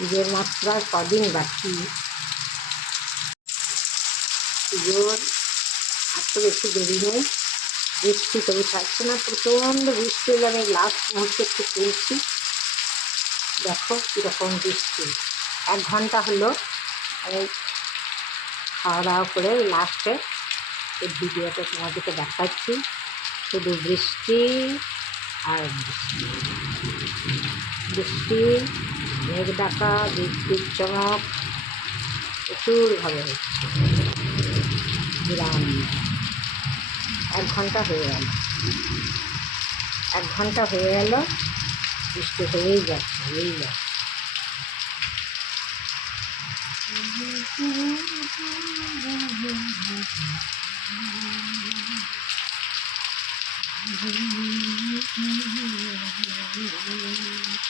পুজোর মাত্র আর কদিন বাকি। পুজোর আর তো বেশি দেরি নেই। বৃষ্টি তবে থাকছে না, প্রচণ্ড বৃষ্টি হলে। আমি লাস্ট মুহূর্তে একটু তুলছি দেখো কীরকম বৃষ্টি। এক ঘণ্টা হলো আমি খাওয়া দাওয়া করে লাস্টে এই ভিডিওটা তোমাদেরকে দেখাচ্ছি। শুধু বৃষ্টি আর বৃষ্টি। বৃষ্টি মেঘ ডাকা বিদ্যুৎ চমক প্রচুরভাবে হচ্ছে। বিরাম। এক ঘণ্টা হয়ে গেল। এক ঘণ্টা হয়ে গেল, বৃষ্টি হয়েই যাচ্ছে হয়েই যাচ্ছে।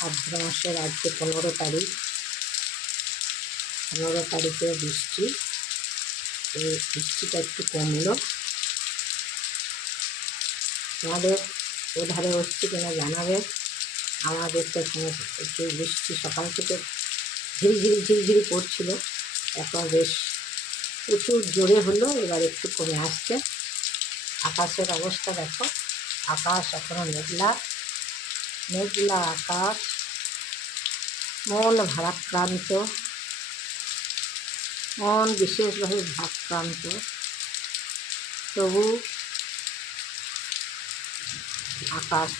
ভাদ্র মাসের আজকে পনেরো তারিখ। পনেরো তারিখে বৃষ্টি। এই বৃষ্টিটা একটু কমলো। তোমাদের ওধারে হচ্ছে কিনা জানাবে? আমাদের তো এখানে প্রচুর বৃষ্টি সকাল থেকে ঝিরিঝিরি ঝিরিঝিরি পড়ছিল। এখন বেশ প্রচুর জোরে হলো, এবার একটু কমে আসছে। আকাশের অবস্থা দেখো। আকাশ এখনও মেঘলা। মেঘলা আকাশ, মন ভারাক্রান্ত, মন বিশেষভাবে ভারাক্রান্ত। তবু আকাশ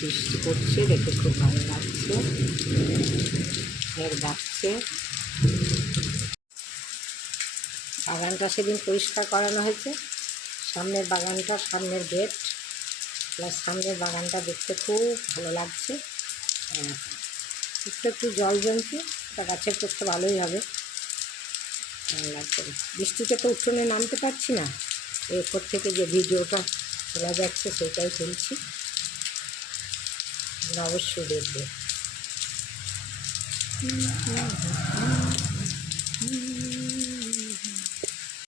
বৃষ্টি পড়ছে দেখে খুব ভালো লাগছে মেঘ ডাকছে। বাগানটা সেদিন পরিষ্কার করানো হয়েছে, সামনের বাগানটা, সামনের গেট। প্লাস সামনের বাগানটা দেখতে খুব ভালো লাগছে। একটু একটু জল জমছে তা গাছের পক্ষে ভালোই হবে। ভালো লাগছে। বৃষ্টিতে তো উঠোনে নামতে পারছি না। এরপর থেকে যে ভিডিওটা তোলা যাচ্ছে সেটাই তুলছি। অবশ্যই দেখবে।